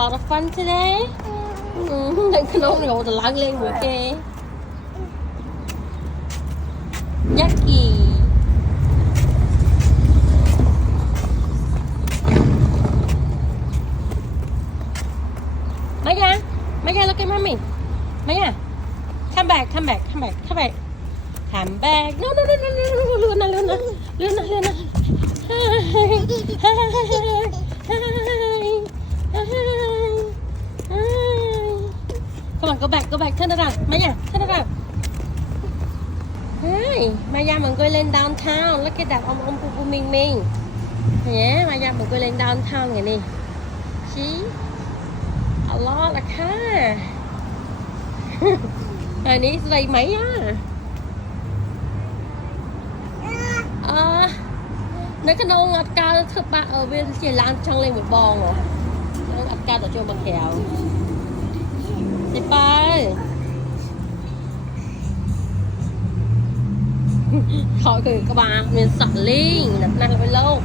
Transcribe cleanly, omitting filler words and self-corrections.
lot of fun today នៅក្នុងរហូតឡើងលេងមួយគេយ៉ាគីMaya, look at mommy. Maya, come back. No. Luna. Come on, go back. Turn around. Maya, turn around. Hi, Maya, mình going lên downtown. Look at that, ông Pu Ming. Yeah, Maya, mình going lên downtown này nè. See? A lot of car ហើយនេះស្រីមីនៅក្នុងអត់កើតធ្វើបាក់វាជាឡានចង់លេងមួយបងអត់កើតទៅចូលមកក្រៅទីប៉ើថយគឺក្បាលមានសក់លេងណាស់ទៅលោក